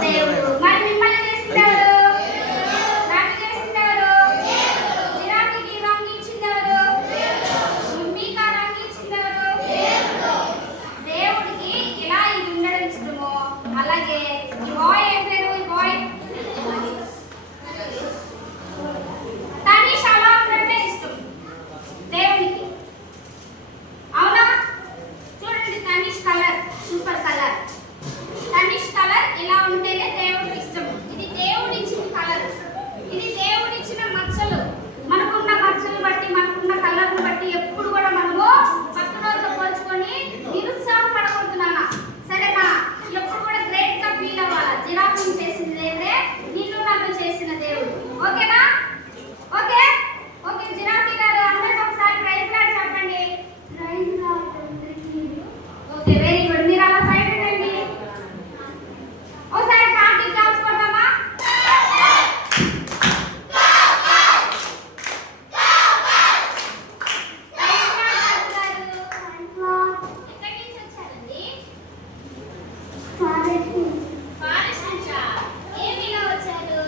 దేవుడు. మరి మిమ్మల్ని చేసిందెవరు? నన్ను చేసిందెవరు? జిరాఫీకి రంగు ఇచ్చిందెవరు? మీకు ఆ రంగు ఇచ్చిందెవరు? దేవుడికి ఇలా ఇది ఉండడం ఇష్టమో అలాగే ఈ బాయ్ ఏం పేరు? ఈ బాయ్ తనీష్ అలా ఉండడమే ఇష్టం దేవుడికి. అవునా? చూడండి Tanishq colour super colour. Tanishq colour ఇలా ఉంటేనే దేవుడికి ఇష్టం. ఇది దేవుడిచ్చిన కలర్. ఇది దేవుడిచ్చిన మచ్చలు. మనకున్న మచ్చలు బట్టి మనకున్న కలర్ను బట్టి ఎప్పుడు కూడా మనము పక్కనోళ్ళతో పోల్చుకొని నిరుత్సాహపడకూడదు నాన్న. సరేనా? ఎప్పుడు కూడా గ్రేట్ గా ఫీల్ అవ్వాలా. జిరాఫీని చేసిన దేవుడే నిన్ను నన్ను చేసిన దేవుడు. ఓకేనా? ఓకే ఓకే జిరాఫీ గారు అందరికి ఒకసారి ప్రైజ్ లాడ్ చెప్పండి. ప్రైజ్ లాడ్ అందరికీ. Okay very good. మీరు అలా సైడ్ ఉండండి. ఒకసారి కార్తీక్ జాబ్స్ కొడదామా? ఎక్కడి నుంచి వచ్చారండి? ఫారెస్ట్ నుంచా? ఏమిగా వచ్చారు?